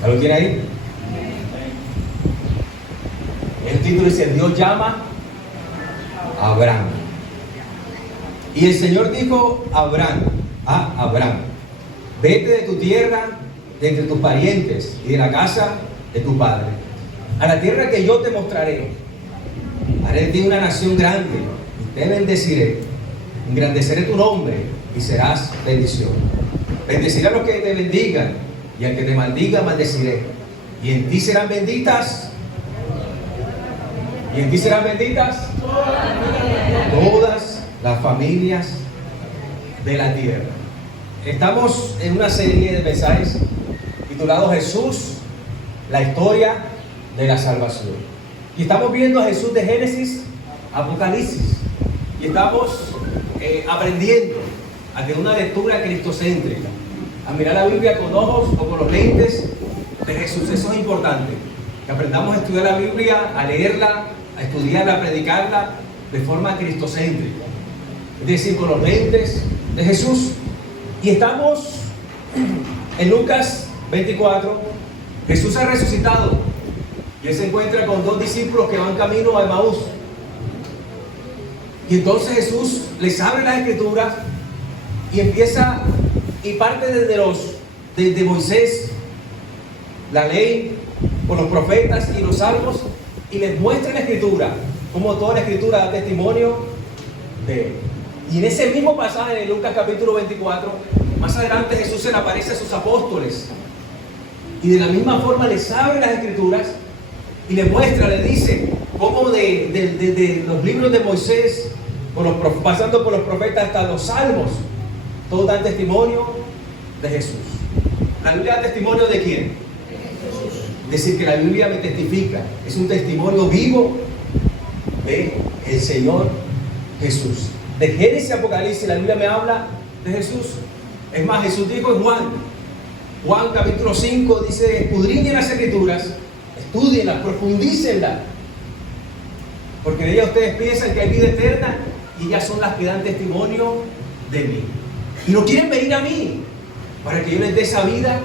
¿Ya lo tiene ahí? El título dice: Dios llama a Abraham. Y el Señor dijo a Abraham: vete de tu tierra, de entre tus parientes y de la casa de tu padre, a la tierra que yo te mostraré. Haré de ti una nación grande y te bendeciré. Engrandeceré tu nombre y serás bendición. Bendeciré a los que te bendigan, y al que te maldiga maldeciré. Y en ti serán benditas. Y en ti serán benditas todas las familias de la tierra. Estamos en una serie de mensajes titulado Jesús, la historia de la salvación. Y estamos viendo a Jesús de Génesis a Apocalipsis. Y estamos aprendiendo a tener una lectura cristocéntrica, a mirar la Biblia con ojos o con los lentes de Jesús. Eso es importante, que aprendamos a estudiar la Biblia, a leerla, a estudiarla, a predicarla de forma cristocéntrica, es decir, con los lentes de Jesús. Y estamos en Lucas 24. Jesús ha resucitado y él se encuentra con dos discípulos que van camino a Emaús. Y entonces Jesús les abre las escrituras y empieza y parte desde Moisés, la ley, con los profetas y los salmos, y les muestra la escritura, como toda la escritura da testimonio de él. Y en ese mismo pasaje de Lucas capítulo 24, más adelante Jesús se le aparece a sus apóstoles y de la misma forma les abre las escrituras y les muestra, les dice cómo de los libros de Moisés, pasando por los profetas hasta los salmos, todos dan testimonio de Jesús. ¿La Biblia da testimonio de quién? Es decir, que la Biblia me testifica, es un testimonio vivo de el Señor Jesús. De Génesis a Apocalipsis la Biblia me habla de Jesús. Es más, Jesús dijo en Juan capítulo 5, dice: escudriñen las escrituras, estudienlas, profundícenlas, porque de ellas ustedes piensan que hay vida eterna y ellas son las que dan testimonio de mí. Y no quieren venir a mí para que yo les dé esa vida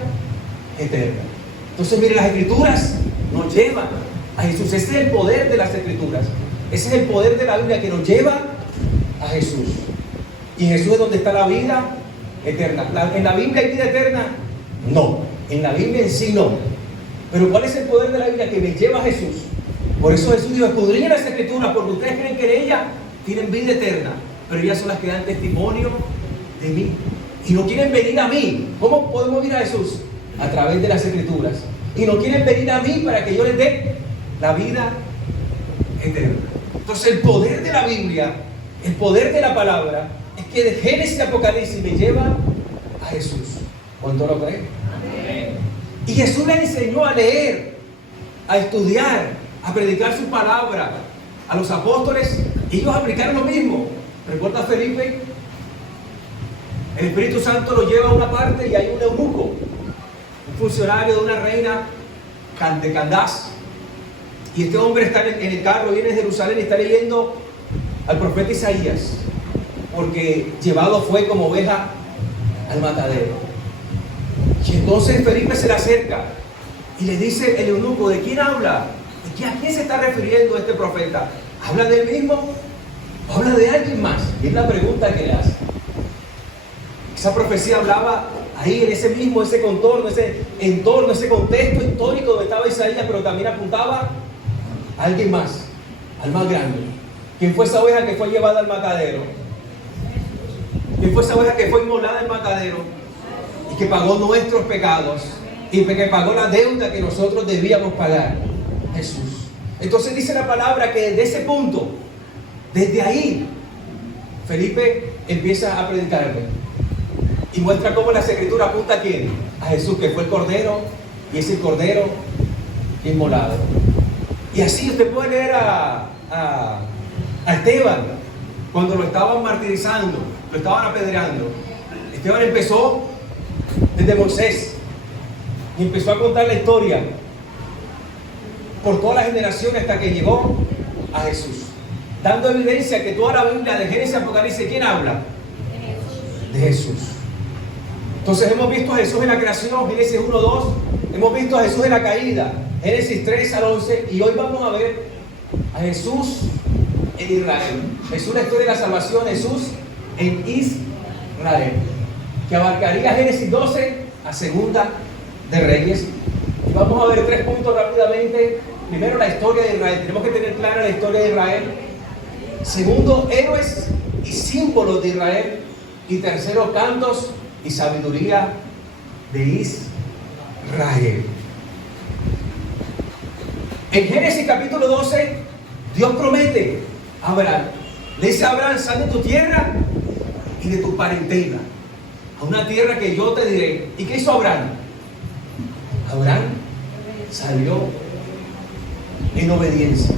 eterna. Entonces, miren, las escrituras nos llevan a Jesús. Ese es el poder de las escrituras. Ese es el poder de la Biblia que nos lleva a Jesús. Y Jesús es donde está la vida eterna. ¿En la Biblia hay vida eterna? No. En la Biblia en sí no. Pero ¿cuál es el poder de la Biblia que me lleva a Jesús? Por eso Jesús dijo: escudriñen las escrituras, porque ustedes creen que en ellas tienen vida eterna, pero ellas son las que dan testimonio de mí. Y no quieren venir a mí. ¿Cómo podemos ir a Jesús? A través de las escrituras. Y no quieren venir a mí para que yo les dé la vida eterna. Entonces el poder de la Biblia, el poder de la palabra, es que de Génesis a Apocalipsis me lleva a Jesús. ¿Cuánto lo creen? Amén. Y Jesús les enseñó a leer, a estudiar, a predicar su palabra a los apóstoles, y ellos aplicaron lo mismo. ¿Recuerda a Felipe? El Espíritu Santo lo lleva a una parte y hay un eunuco, un funcionario de una reina de Candás. Y este hombre está en el carro, viene de Jerusalén y está leyendo al profeta Isaías, porque llevado fue como oveja al matadero. Y entonces Felipe se le acerca y le dice el eunuco: ¿de quién habla? ¿A quién se está refiriendo este profeta? ¿Habla de él mismo o habla de alguien más? Y es la pregunta que le hace. Esa profecía hablaba ahí en ese contorno, ese entorno, ese contexto histórico donde estaba Isaías, pero también apuntaba a alguien más, al más grande. ¿Quién fue esa oveja que fue llevada al matadero? ¿Quién fue esa oveja que fue inmolada al matadero y que pagó nuestros pecados y que pagó la deuda que nosotros debíamos pagar? Jesús. Entonces dice la palabra que desde ese punto, desde ahí, Felipe empieza a predicarle y muestra cómo las escrituras apunta a quién, a Jesús, que fue el Cordero, y es el Cordero inmolado. Y así usted puede leer a Esteban cuando lo estaban martirizando, lo estaban apedreando. Esteban empezó desde Moisés y empezó a contar la historia por todas las generaciones hasta que llegó a Jesús, dando evidencia que toda la Biblia de Génesis a Apocalipsis, ¿quién habla? De Jesús. Entonces hemos visto a Jesús en la creación, Génesis 1, 2. Hemos visto a Jesús en la caída, Génesis 3 al 11. Y hoy vamos a ver a Jesús en Israel. Jesús, la historia de la salvación, Jesús en Israel, que abarcaría Génesis 12 a Segunda de Reyes. Y vamos a ver 3 puntos rápidamente. Primero, la historia de Israel. Tenemos que tener clara la historia de Israel. Segundo, héroes y símbolos de Israel. Y tercero, cantos y sabiduría de Israel. En Génesis capítulo 12, Dios promete a Abraham. Le dice a Abraham: sal de tu tierra y de tu parentela a una tierra que yo te diré. ¿Y qué hizo Abraham? Abraham salió en obediencia.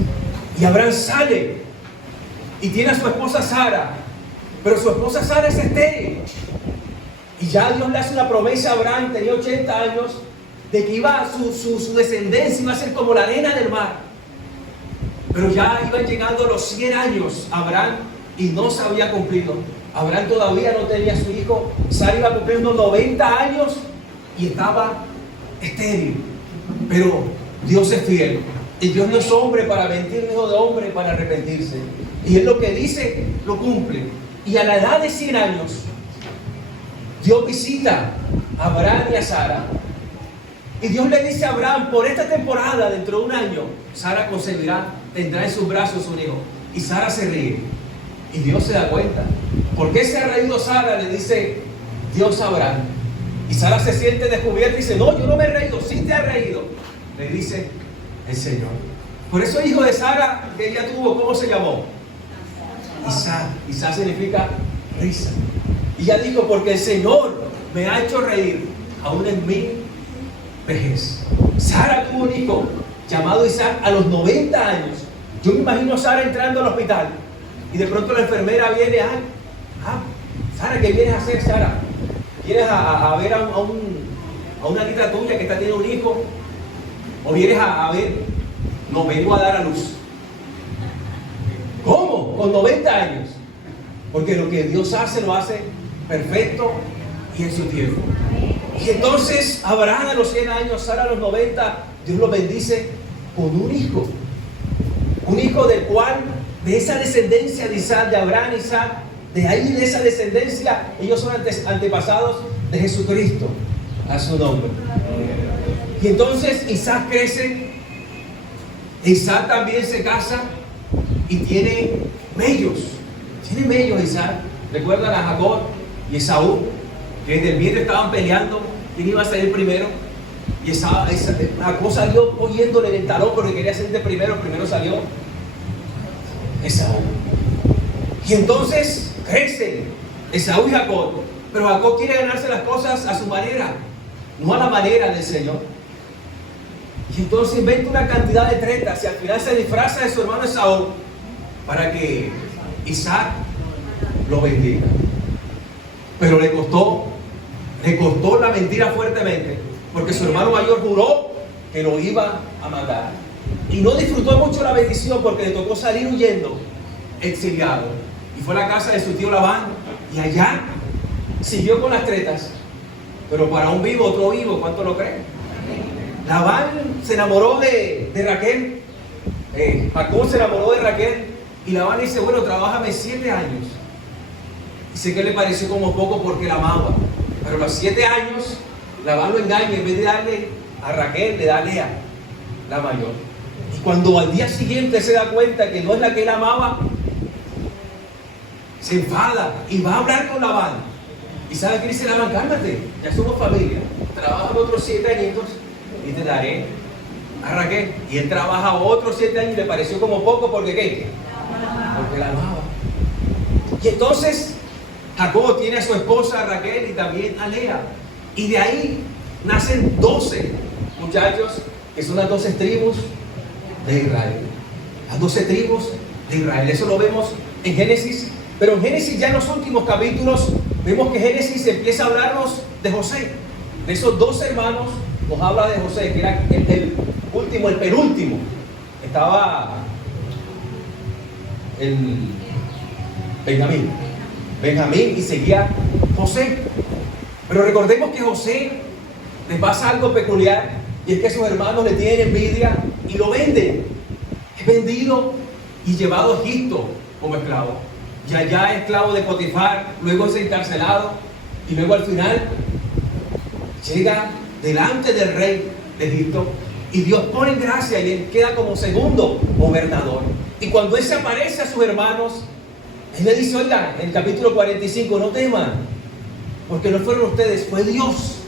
Y Abraham sale y tiene a su esposa Sara, pero su esposa Sara es estéril. Y ya Dios le hace una promesa a Abraham, tenía 80 años, de que su descendencia iba a ser como la arena del mar. Pero ya iban llegando los 100 años Abraham y no se había cumplido. Abraham todavía no tenía a su hijo. Sara iba cumpliendo 90 años y estaba estéril. Pero Dios es fiel. Y Dios no es hombre para mentir, ni hijo de hombre para arrepentirse. Y Él lo que dice, lo cumple. Y a la edad de 100 años, Dios visita a Abraham y a Sara. Y Dios le dice a Abraham: por esta temporada, dentro de un año, Sara concebirá, tendrá en sus brazos un hijo. Y Sara se ríe. Y Dios se da cuenta. ¿Por qué se ha reído Sara?, le dice Dios a Abraham. Y Sara se siente descubierta y dice: no, yo no me he reído. Sí te has reído, le dice el Señor. Por eso el hijo de Sara que ella tuvo, ¿cómo se llamó? Isaac. Isaac significa risa. Y ella dijo: porque el Señor me ha hecho reír aún en mi vejez. Sara tuvo un hijo llamado Isaac a los 90 años. Yo me imagino a Sara entrando al hospital y de pronto la enfermera viene: Sara, ¿qué vienes a hacer, Sara? ¿Vienes a ver a una nieta tuya que está teniendo un hijo? ¿O vienes a ver? No, vengo a dar a luz. ¿Cómo? Con 90 años. Porque lo que Dios hace, lo hace perfecto y en su tiempo. Y entonces Abraham a los 100 años, Sara a los 90, Dios los bendice con un hijo. Un hijo del cual, de esa descendencia de Isaac, de Abraham y Isaac, de ahí, de esa descendencia, ellos son antepasados de Jesucristo, a su nombre. Y entonces Isaac crece. Isaac también se casa y tiene mellos. Tiene mellos Isaac. Recuerdan a Jacob y Esaú, que desde el vientre estaban peleando quién iba a salir primero. Y Jacob salió oyéndole en el talón porque quería salir de primero. Primero salió Esaú. Y entonces crecen Esaú y Jacob. Pero Jacob quiere ganarse las cosas a su manera, no a la manera del Señor. Y entonces inventa una cantidad de tretas y al final se disfraza de su hermano Esaú para que Isaac lo bendiga. Pero le costó la mentira fuertemente, porque su hermano mayor juró que lo iba a matar. Y no disfrutó mucho la bendición porque le tocó salir huyendo, exiliado. Y fue a la casa de su tío Labán y allá siguió con las tretas. Pero para un vivo, otro vivo, ¿cuánto lo creen? Labán se enamoró de Raquel. Jacob se enamoró de Raquel. Y Labán dice: bueno, trabájame 7 años. Dice que le pareció como poco porque la amaba. Pero a los 7 años, Labán lo engaña. En vez de darle a Raquel, le da a Lea, la mayor. Y cuando al día siguiente se da cuenta que no es la que él amaba, se enfada y va a hablar con Labán. ¿Y sabe qué dice Labán? Cálmate, ya somos familia. Trabaja otros 7 añitos y te daré a Raquel. Y él trabaja otros 7 años y le pareció como poco porque ¿qué? Porque la amaba. Y entonces Jacob tiene a su esposa Raquel y también a Lea. Y de ahí nacen 12 muchachos que son las 12 tribus de Israel. Las 12 tribus de Israel. Eso lo vemos en Génesis. Pero en Génesis, ya en los últimos capítulos, vemos que Génesis empieza a hablarnos de José. De esos 2 hermanos nos habla de José, que era el último, el penúltimo. Estaba el Benjamín y seguía José. Pero recordemos que José le pasa algo peculiar, y es que sus hermanos le tienen envidia y lo venden. Es vendido y llevado a Egipto como esclavo. Y allá esclavo de Potifar, luego es encarcelado y luego al final llega delante del rey de Egipto y Dios pone en gracia y él queda como segundo gobernador. Y cuando él se aparece a sus hermanos, él le dice: oigan, en el capítulo 45, no teman, porque no fueron ustedes, fue Dios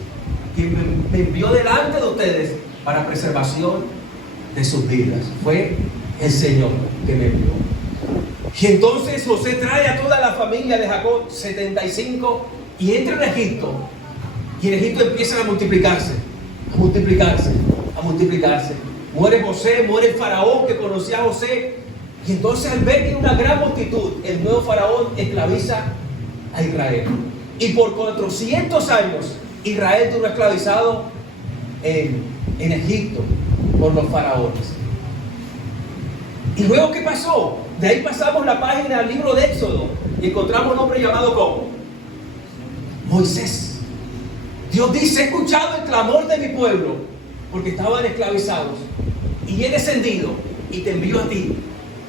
quien me envió delante de ustedes para preservación de sus vidas. Fue el Señor que me envió. Y entonces José trae a toda la familia de Jacob, 75, y entra en Egipto. Y en Egipto empiezan a multiplicarse, a multiplicarse, a multiplicarse. Muere José, muere el faraón que conocía a José. Y entonces al ver que hay una gran multitud, el nuevo faraón esclaviza a Israel. Y por 400 años Israel estuvo esclavizado en Egipto por los faraones. ¿Y luego qué pasó? De ahí pasamos la página al libro de Éxodo y encontramos un hombre llamado ¿cómo? Moisés. Dios dice: he escuchado el clamor de mi pueblo porque estaban esclavizados y he descendido y te envío a ti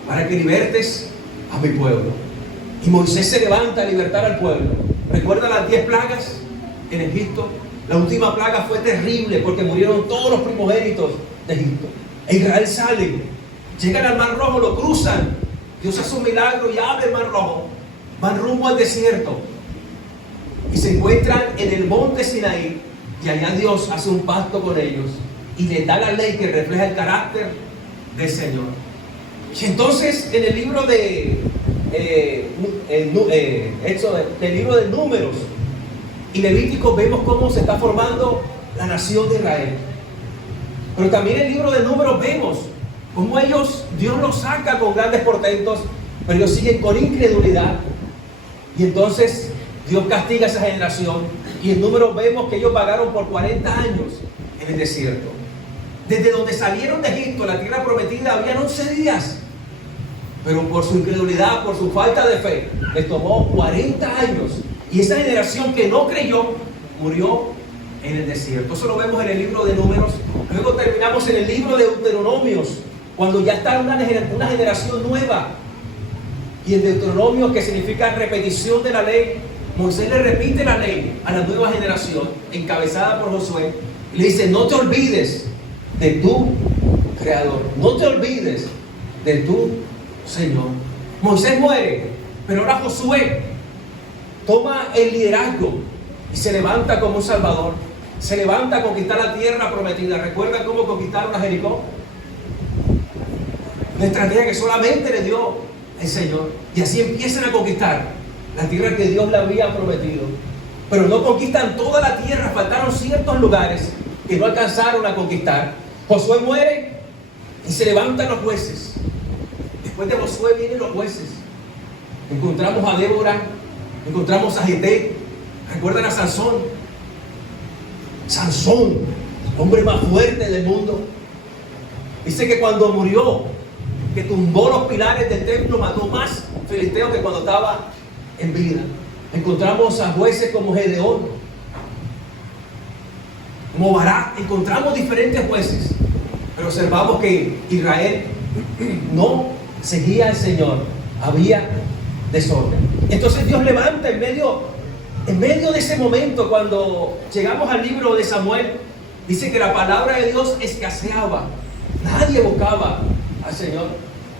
para que libertes a mi pueblo. Y Moisés se levanta a libertar al pueblo. ¿Recuerda las 10 plagas en Egipto? La última plaga fue terrible porque murieron todos los primogénitos de Egipto. E Israel sale, llegan al Mar Rojo, lo cruzan. Dios hace un milagro y abre el Mar Rojo. Van rumbo al desierto y se encuentran en el monte Sinaí. Y allá Dios hace un pacto con ellos y les da la ley que refleja el carácter del Señor. Y entonces en el libro de del libro de Números y Levíticos vemos cómo se está formando la nación de Israel. Pero también en el libro de Números vemos cómo Dios los saca con grandes portentos, pero ellos siguen con incredulidad. Y entonces Dios castiga a esa generación. Y en Números vemos que ellos vagaron por 40 años en el desierto. Desde donde salieron de Egipto, la tierra prometida, habían 11 días. Pero por su incredulidad, por su falta de fe, les tomó 40 años. Y esa generación que no creyó, murió en el desierto. Eso lo vemos en el libro de Números. Luego terminamos en el libro de Deuteronomios, cuando ya está una generación nueva. Y en Deuteronomios, que significa repetición de la ley, Moisés le repite la ley a la nueva generación, encabezada por Josué. Y le dice: no te olvides de tu Creador, no te olvides de tu Señor. Moisés muere, pero ahora Josué toma el liderazgo y se levanta como un salvador. Se levanta a conquistar la tierra prometida. ¿Recuerdan cómo conquistaron a Jericó? Una estrategia que solamente le dio el Señor. Y así empiezan a conquistar la tierra que Dios le había prometido. Pero no conquistan toda la tierra. Faltaron ciertos lugares que no alcanzaron a conquistar. Josué muere y se levantan los jueces. Después de Josué vienen los jueces. Encontramos a Débora, encontramos a Jefté. ¿Recuerdan a Sansón? Sansón, el hombre más fuerte del mundo. Dice que cuando murió, que tumbó los pilares del templo, mató más filisteos que cuando estaba en vida. Encontramos a jueces como Gedeón, como Barak. Encontramos diferentes jueces, pero observamos que Israel no seguía al Señor. Había desorden. Entonces Dios levanta en medio de ese momento, cuando llegamos al libro de Samuel, dice que la palabra de Dios escaseaba. Nadie buscaba al Señor.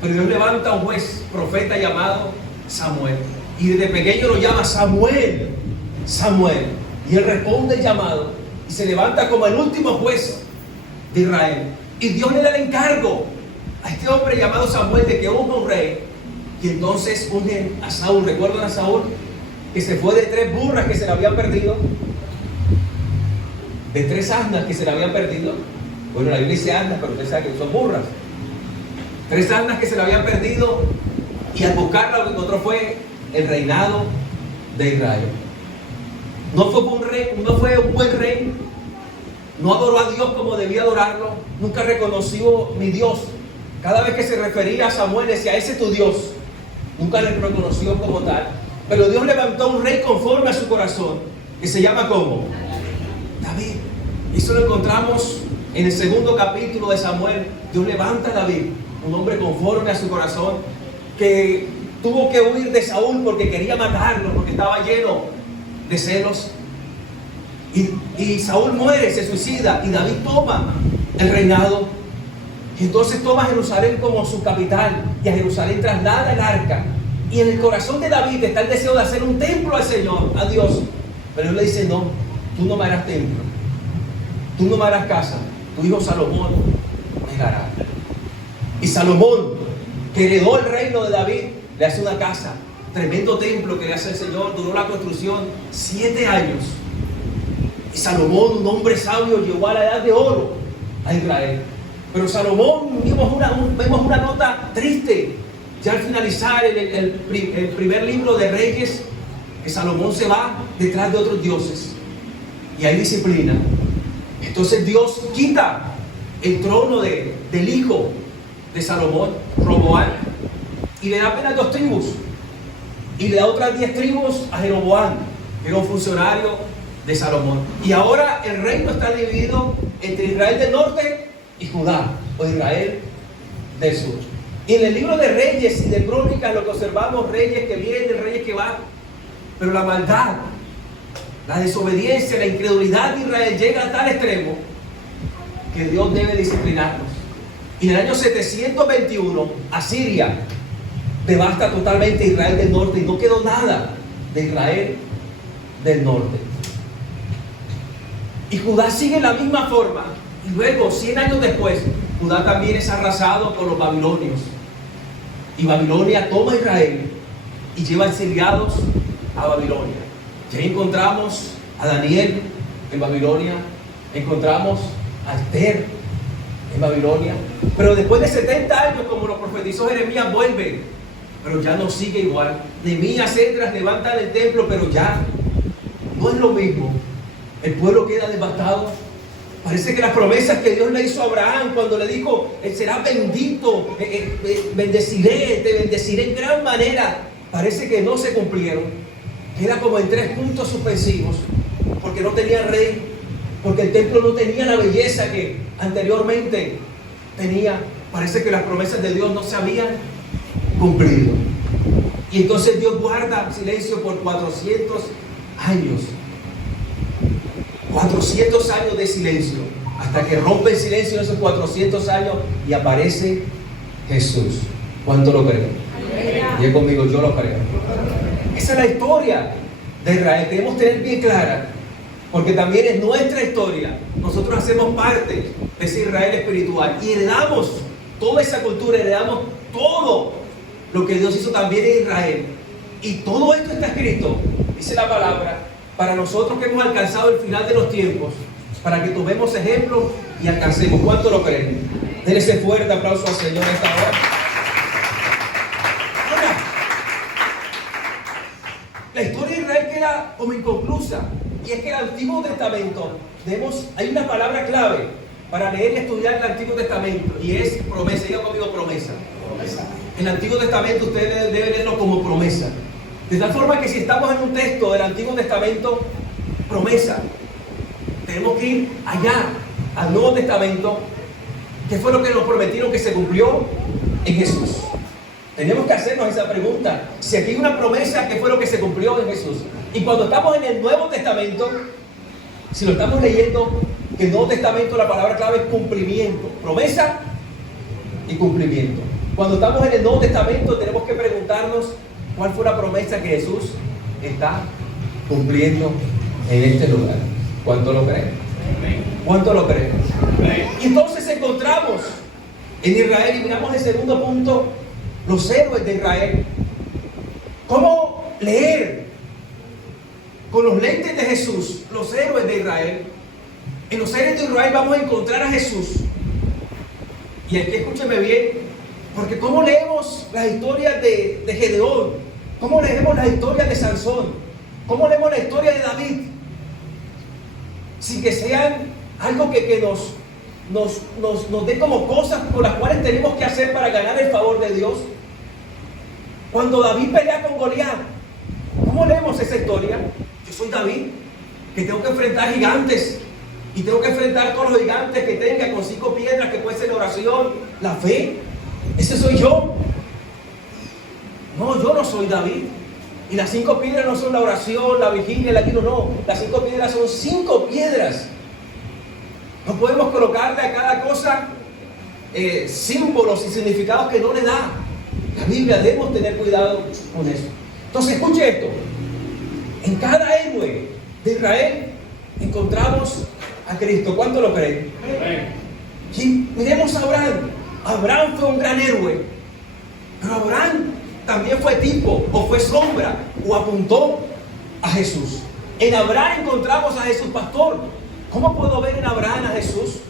Pero Dios levanta a un juez, profeta llamado Samuel. Y desde pequeño lo llama Samuel, Samuel. Y él responde el llamado y se levanta como el último juez de Israel. Y Dios le da el encargo a este hombre llamado Samuel de que unja un rey. Y entonces ungen a Saúl. ¿Recuerdan a Saúl? Que se fue de 3 burras que se le habían perdido. De 3 asnas que se le habían perdido. Bueno, la Biblia dice asnas, pero usted sabe que son burras. 3 asnas que se le habían perdido. Y al buscarla lo que encontró fue el reinado de Israel. No fue un buen rey. No adoró a Dios como debía adorarlo. Nunca reconoció mi Dios. Cada vez que se refería a Samuel decía: ese es tu Dios. Nunca le reconoció como tal. Pero Dios levantó un rey conforme a su corazón. que se llama ¿cómo? David. Y eso lo encontramos en el segundo capítulo de Samuel. Dios levanta a David, un hombre conforme a su corazón, que tuvo que huir de Saúl porque quería matarlo, porque estaba lleno de celos. Y Saúl muere, se suicida, y David toma el reinado. Y entonces toma Jerusalén como su capital, y a Jerusalén traslada el arca. Y en el corazón de David está el deseo de hacer un templo al Señor, a Dios. Pero él le dice: no, tú no me harás templo, tú no me harás casa, tu hijo Salomón me hará. Y Salomón, que heredó el reino de David, le hace una casa, tremendo templo que le hace el Señor. Duró la construcción 7 años. Y Salomón, un hombre sabio, llegó a la edad de oro a Israel. Pero Salomón, vemos una nota triste ya al finalizar el primer libro de Reyes, que Salomón se va detrás de otros dioses y hay disciplina. Entonces Dios quita el trono del hijo de Salomón, Roboam, y le da apenas 2 tribus, y le da otras 10 tribus a Jeroboam, que era un funcionario de Salomón. Y ahora el reino está dividido entre Israel del norte y Judá, o Israel del sur. Y en el libro de Reyes y de Crónicas lo que observamos: reyes que vienen, reyes que van. Pero la maldad, la desobediencia, la incredulidad de Israel llega a tal extremo que Dios debe disciplinarlos. Y en el año 721, Asiria devasta totalmente Israel del norte, y no quedó nada de Israel del norte. Y Judá sigue en la misma forma. Y luego, 100 años después, Judá también es arrasado por los babilonios. Y Babilonia toma a Israel y lleva exiliados a Babilonia. Ya encontramos a Daniel en Babilonia, encontramos a Esther en Babilonia. Pero después de 70 años, como lo profetizó Jeremías, vuelve, pero ya no sigue igual. Nehemías, Esdras levantan el templo, pero ya no es lo mismo. El pueblo queda devastado. Parece que las promesas que Dios le hizo a Abraham cuando le dijo: él será bendito, bendeciré, te bendeciré en gran manera, parece que no se cumplieron. Queda como en 3 puntos suspensivos, porque no tenía rey, porque el templo no tenía la belleza que anteriormente tenía. Parece que las promesas de Dios no se habían cumplido. Y entonces Dios guarda silencio por 400 años. 400 años de silencio, hasta que rompe el silencio en esos 400 años y aparece Jesús. ¿Cuánto lo creen? Diga conmigo: yo lo creo. Esa es la historia de Israel. Debemos tener bien clara, porque también es nuestra historia. Nosotros hacemos parte de ese Israel espiritual y heredamos toda esa cultura, heredamos todo lo que Dios hizo también en Israel. Y todo esto está escrito, dice la palabra, para nosotros que hemos alcanzado el final de los tiempos, para que tomemos ejemplo y alcancemos. ¿Cuánto lo creen? Denle ese fuerte aplauso al Señor esta hora. Ahora, la historia de Israel queda como inconclusa, y es que el Antiguo Testamento, hay una palabra clave para leer y estudiar el Antiguo Testamento, y es promesa. Diga conmigo: promesa. El Antiguo Testamento usted debe leerlo como promesa. De tal forma que si estamos en un texto del Antiguo Testamento, promesa, tenemos que ir allá, al Nuevo Testamento. ¿Qué fue lo que nos prometieron que se cumplió en Jesús? Tenemos que hacernos esa pregunta. Si aquí hay una promesa, ¿qué fue lo que se cumplió en Jesús? Y cuando estamos en el Nuevo Testamento, si lo estamos leyendo, que el Nuevo Testamento, la palabra clave es cumplimiento. Promesa y cumplimiento. Cuando estamos en el Nuevo Testamento, tenemos que preguntarnos: ¿cuál fue la promesa que Jesús está cumpliendo en este lugar? ¿Cuánto lo creen? ¿Cuánto lo creen? Y entonces encontramos en Israel, y miramos el segundo punto, los héroes de Israel. ¿Cómo leer con los lentes de Jesús los héroes de Israel? En los héroes de Israel vamos a encontrar a Jesús. Y aquí escúcheme bien, porque ¿cómo leemos las historias de Gedeón? ¿Cómo leemos las historias de Sansón? ¿Cómo leemos la historia de David? Sin que sean algo que nos dé como cosas por las cuales tenemos que hacer para ganar el favor de Dios. Cuando David pelea con Goliat, ¿cómo leemos esa historia? Yo soy David, que tengo que enfrentar gigantes. Y tengo que enfrentar todos los gigantes que tenga con 5 piedras, que puede ser la oración, la fe. Ese soy yo. No, yo no soy David. Y las 5 piedras no son la oración, la vigilia, el ayuno, no. Las 5 piedras son 5 piedras. No podemos colocarle a cada cosa símbolos y significados que no le da. La Biblia, debemos tener cuidado con eso. Entonces, escuche esto. En cada héroe de Israel encontramos a Cristo. ¿Cuánto lo creen? Sí, miremos a Abraham. Abraham fue un gran héroe. Pero Abraham también fue tipo, o fue sombra, o apuntó a Jesús. En Abraham encontramos a Jesús. Pastor, ¿cómo puedo ver en Abraham a Jesús?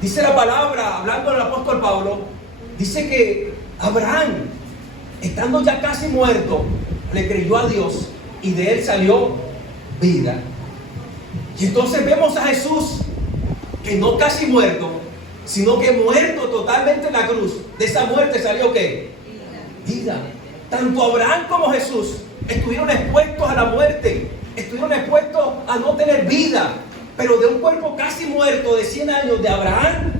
Dice la palabra, hablando del apóstol Pablo, dice que Abraham, estando ya casi muerto, le creyó a Dios y de él salió vida. Y entonces vemos a Jesús, que no casi muerto, sino que muerto totalmente en la cruz. De esa muerte salió ¿qué? Vida. Tanto Abraham como Jesús estuvieron expuestos a la muerte, estuvieron expuestos a no tener vida. Pero de un cuerpo casi muerto de 100 años de Abraham,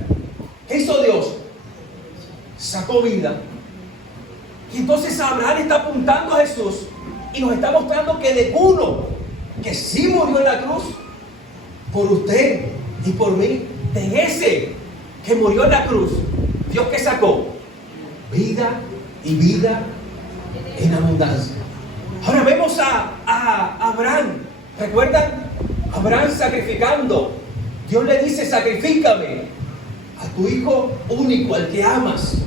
¿qué hizo Dios? Sacó vida. Y entonces Abraham está apuntando a Jesús y nos está mostrando que de uno que sí murió en la cruz por usted y por mí, de ese que murió en la cruz, Dios que sacó vida y vida en abundancia. Ahora vemos a Abraham. ¿Recuerdan? Abraham sacrificando. Dios le dice: sacrifícame a tu hijo único, al que amas.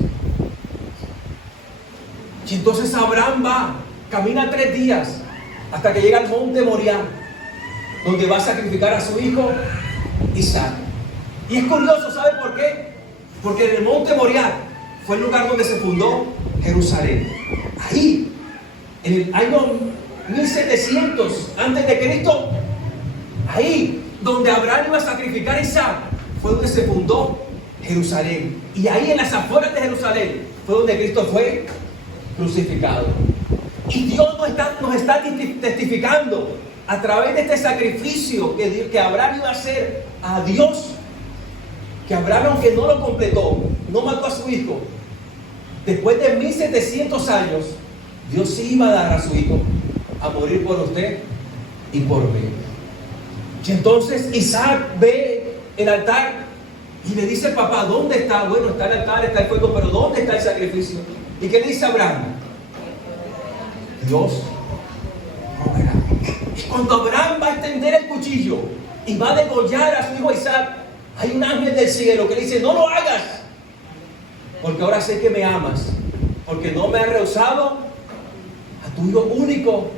Y entonces Abraham va, camina 3 días hasta que llega al monte Moriah, donde va a sacrificar a su hijo Isaac. Y es curioso, ¿sabe por qué? Porque en el monte Moriah fue el lugar donde se fundó Jerusalén. Ahí, en el año 1700 antes de Cristo, ahí donde Abraham iba a sacrificar a Isaac, fue donde se fundó Jerusalén. Y ahí en las afueras de Jerusalén fue donde Cristo fue crucificado. Y Dios nos está testificando a través de este sacrificio que Abraham iba a hacer a Dios, que Abraham, aunque no lo completó, no mató a su hijo, después de 1700 años, Dios sí iba a dar a su hijo a morir por usted y por mí. Y entonces Isaac ve el altar y le dice: papá, ¿dónde está? Bueno, está el altar, está el fuego, pero ¿dónde está el sacrificio? ¿Y qué le dice Abraham? Dios proveerá. Y cuando Abraham va a extender el cuchillo y va a degollar a su hijo Isaac, hay un ángel del cielo que le dice: no lo hagas, porque ahora sé que me amas, porque no me has rehusado a tu hijo único,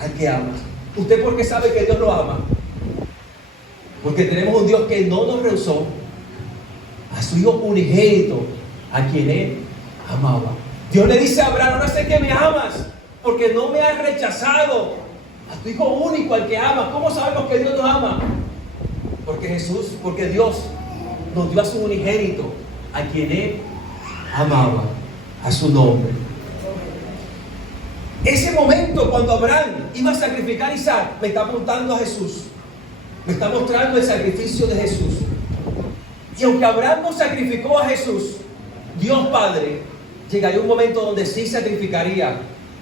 al que amas. ¿Usted por qué sabe que Dios lo ama? Porque tenemos un Dios que no nos rehusó a su hijo unigénito, a quien él amaba. Dios le dice a Abraham: ahora sé que me amas, porque no me has rechazado a tu hijo único, al que amas. ¿Cómo sabemos que Dios nos ama? Porque Dios nos dio a su unigénito, a quien él amaba, a su nombre. Ese momento cuando Abraham iba a sacrificar a Isaac, me está apuntando a Jesús, me está mostrando el sacrificio de Jesús. Y aunque Abraham no sacrificó a Jesús, Dios Padre llegaría un momento donde sí sacrificaría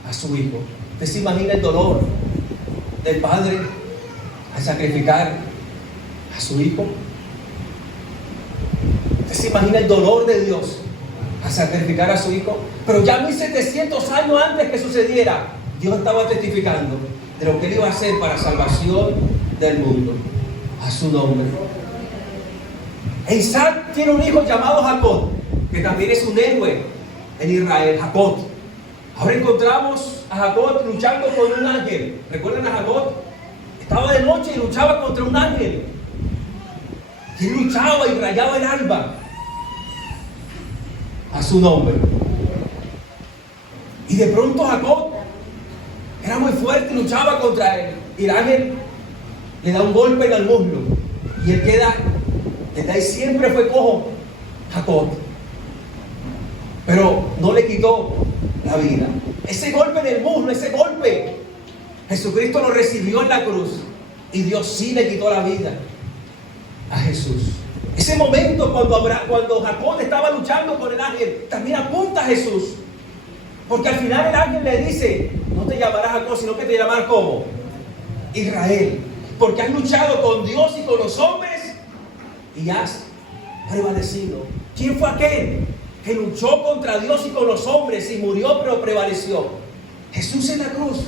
a su hijo. ¿Usted se imagina el dolor del padre al sacrificar a su hijo? ¿Usted se imagina el dolor de Dios al sacrificar a su hijo? Pero ya 1700 años antes que sucediera, Dios estaba testificando de lo que él iba a hacer para salvación del mundo, a su nombre. Isaac tiene un hijo llamado Jacob, que también es un héroe en Israel, Jacob. Ahora encontramos a Jacob luchando con un ángel. ¿Recuerdan a Jacob? Estaba de noche y luchaba contra un ángel. Y él luchaba y rayaba el alba, a su nombre. Y de pronto Jacob era muy fuerte y luchaba contra él. Y el ángel le da un golpe en el muslo. Y él queda, desde ahí siempre fue cojo Jacob. Pero no le quitó la vida. Ese golpe en el muslo, ese golpe Jesucristo lo recibió en la cruz y Dios sí le quitó la vida a Jesús. Ese momento cuando Jacob estaba luchando con el ángel, también apunta a Jesús. Porque al final el ángel le dice, no te llamarás Jacob, sino que te llamarás como Israel. Porque has luchado con Dios y con los hombres y has prevalecido. ¿Quién fue aquel que luchó contra Dios y con los hombres y murió pero prevaleció? Jesús en la cruz.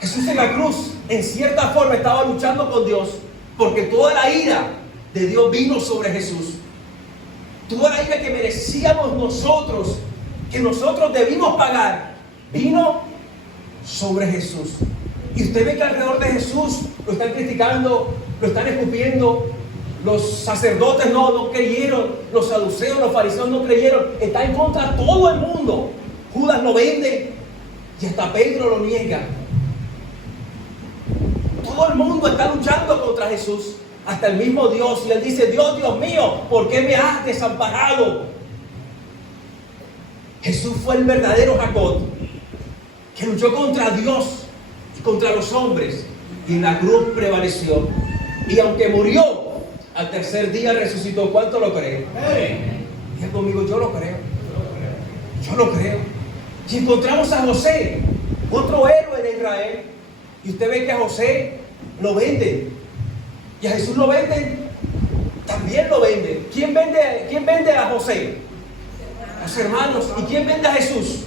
Jesús en la cruz, en cierta forma, estaba luchando con Dios, porque toda la ira de Dios vino sobre Jesús. Toda la ira que merecíamos nosotros, que nosotros debimos pagar, vino sobre Jesús. Y usted ve que alrededor de Jesús lo están criticando, lo están escupiendo. Los sacerdotes no creyeron, los saduceos, los fariseos no creyeron. Está en contra de todo el mundo. Judas lo vende y hasta Pedro lo niega. Todo el mundo está luchando contra Jesús, hasta el mismo Dios. Y él dice, Dios mío, ¿por qué me has desamparado? Jesús fue el verdadero Jacob, que luchó contra Dios y contra los hombres, y en la cruz prevaleció. Y aunque murió, al tercer día resucitó. ¿Cuánto lo creen? Diga conmigo, yo lo creo. Yo lo creo. Si encontramos a José, otro héroe de Israel, y usted ve que a José lo venden, y a Jesús lo venden, también lo venden. ¿Quién vende a José? Los hermanos. ¿Y quién vende a Jesús?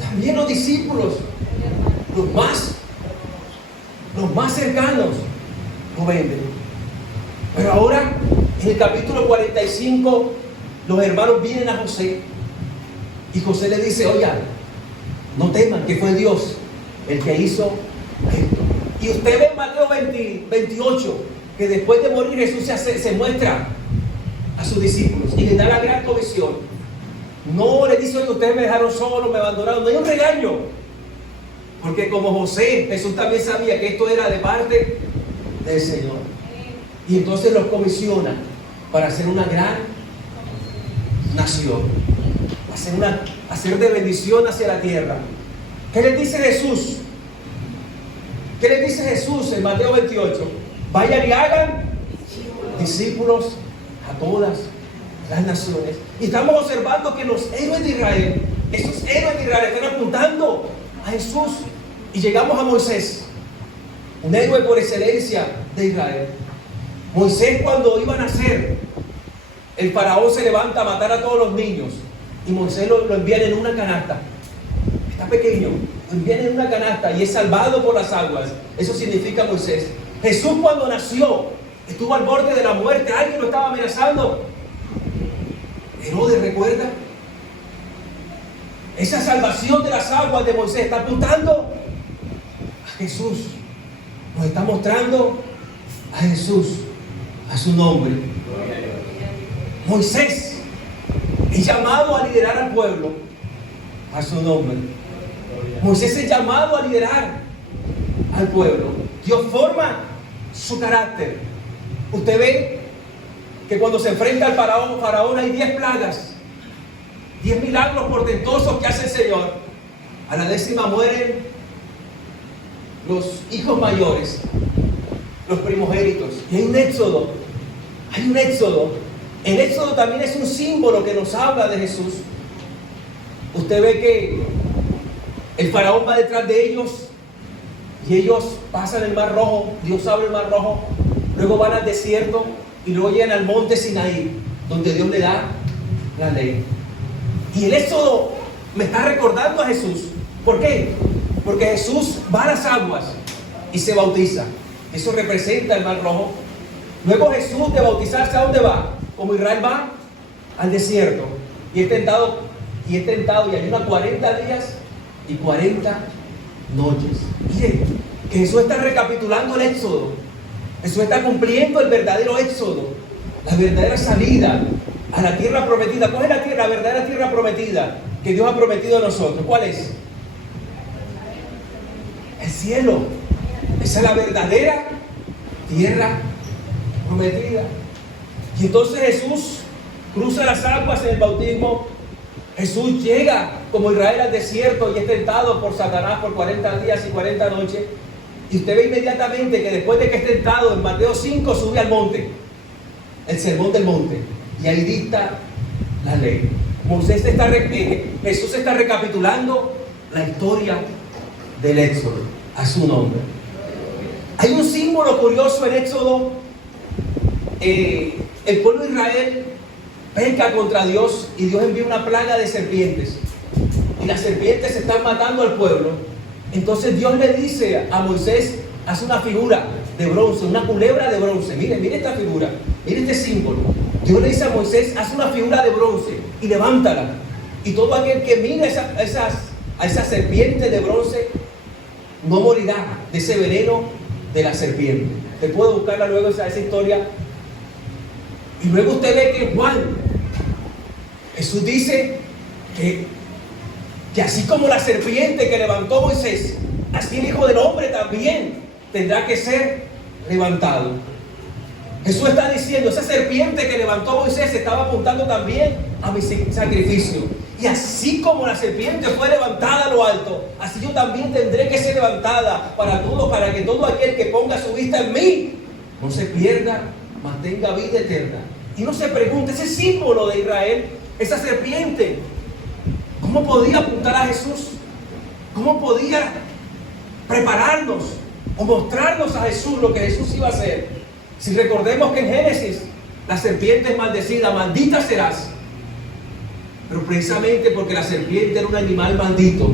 También los discípulos, los más cercanos lo venden. Pero ahora, en el capítulo 45, los hermanos vienen a José, y José le dice, oigan, no teman, que fue Dios el que hizo esto. Y usted ve en Mateo 28, que después de morir Jesús se muestra a sus discípulos y les da la gran comisión. No le dice, oye, ustedes me dejaron solo, me abandonaron. No hay un regaño, porque como José, Jesús también sabía que esto era de parte del Señor. Y entonces los comisiona para hacer una gran nación, hacer de bendición hacia la tierra. ¿Qué les dice Jesús? ¿Qué les dice Jesús en Mateo 28? Vayan y hagan discípulos a todas las naciones. Y estamos observando que los héroes de Israel, esos héroes de Israel están apuntando a Jesús. Y llegamos a Moisés, un héroe por excelencia de Israel. Moisés, cuando iba a nacer, el faraón se levanta a matar a todos los niños, y Moisés lo envían en una canasta. Está pequeño, lo envían en una canasta y es salvado por las aguas. Eso significa Moisés. Jesús, cuando nació, estuvo al borde de la muerte. Alguien lo estaba amenazando. Herodes, ¿recuerda? Esa salvación de las aguas de Moisés está apuntando a Jesús. Nos está mostrando a Jesús, a su nombre. Moisés es llamado a liderar al pueblo a su nombre. Moisés es llamado a liderar al pueblo. Dios forma su carácter. Usted ve que cuando se enfrenta al faraón hay 10 plagas, 10 milagros portentosos que hace el Señor. A la 10ª mueren los hijos mayores, los primogénitos. Y hay un éxodo. El éxodo también es un símbolo que nos habla de Jesús. Usted ve que el faraón va detrás de ellos y ellos pasan el mar rojo. Dios abre el mar rojo, luego van al desierto y luego llegan al monte Sinaí, donde Dios le da la ley. Y el éxodo me está recordando a Jesús. ¿Por qué? Porque Jesús va a las aguas y se bautiza. Eso representa el mar rojo. Luego Jesús, de bautizarse, ¿a dónde va? Como Israel va al desierto y es tentado y ayuna 40 días y 40 noches. Miren, que Jesús está recapitulando el éxodo. Jesús está cumpliendo el verdadero éxodo, la verdadera salida a la tierra prometida. ¿Cuál es la verdadera tierra prometida que Dios ha prometido a nosotros? ¿Cuál es? El cielo. Esa es la verdadera tierra prometida. Y entonces Jesús cruza las aguas en el bautismo Jesús llega como Israel al desierto y es tentado por Satanás por 40 días y 40 noches. Y usted ve inmediatamente que después de que es tentado, en Mateo 5 sube al monte, el sermón del monte, y ahí dicta la ley. Jesús está recapitulando la historia del Éxodo a su nombre. Hay un símbolo curioso en Éxodo. El pueblo de Israel peca contra Dios y Dios envía una plaga de serpientes. Y las serpientes están matando al pueblo. Entonces Dios le dice a Moisés: haz una figura de bronce, una culebra de bronce. Mire esta figura, mire este símbolo. Dios le dice a Moisés: haz una figura de bronce y levántala. Y todo aquel que mire a esa serpiente de bronce no morirá de ese veneno de la serpiente. Usted puede buscarla luego, esa historia. Y luego usted ve que Juan, Jesús dice que así como la serpiente que levantó Moisés, así el Hijo del Hombre también tendrá que ser levantado. Jesús está diciendo: esa serpiente que levantó Moisés estaba apuntando también a mi sacrificio. Y así como la serpiente fue levantada a lo alto, así yo también tendré que ser levantada para que todo aquel que ponga su vista en mí no se pierda, mantenga vida eterna. Y no se pregunte, ese símbolo de Israel, esa serpiente, ¿cómo podía apuntar a Jesús? ¿Cómo podía prepararnos o mostrarnos a Jesús lo que Jesús iba a hacer? Si recordemos que en Génesis la serpiente es maldecida: maldita serás. Pero precisamente porque la serpiente era un animal maldito,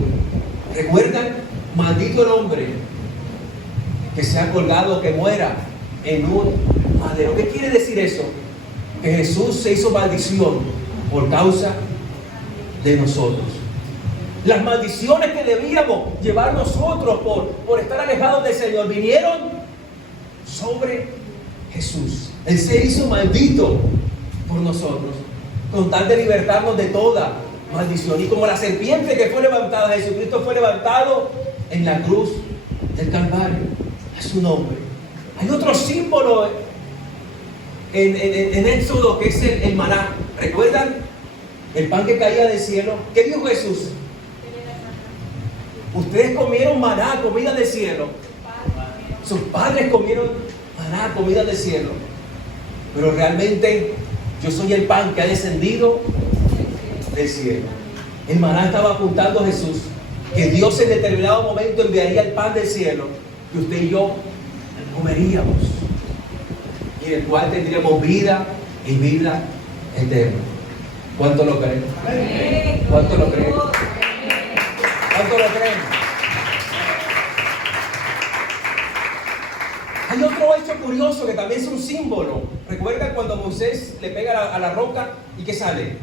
¿recuerdan? Maldito el hombre que sea colgado, que muera en un madero. ¿Qué quiere decir eso? Que Jesús se hizo maldición por causa de nosotros. Las maldiciones que debíamos llevar nosotros por estar alejados del Señor vinieron sobre Jesús. Él se hizo maldito por nosotros, con tal de libertarnos de toda maldición. Y como la serpiente que fue levantada, Jesucristo fue levantado en la cruz del Calvario, a su nombre. Hay otro símbolo en Éxodo, que es el maná. ¿Recuerdan? El pan que caía del cielo. ¿Qué dijo Jesús? Ustedes comieron maná, comida del cielo. Sus padres comieron maná, comida del cielo. Pero realmente yo soy el pan que ha descendido del cielo. El maná estaba apuntando a Jesús, que Dios en determinado momento enviaría el pan del cielo, que usted y yo comeríamos, y en el cual tendríamos vida y vida eterna. ¿Cuánto lo creen? ¿Cuánto lo creen? ¿Cuánto lo creen? Hay otro hecho curioso que también es un símbolo. ¿Recuerdan cuando Moisés le pega a la roca y qué sale?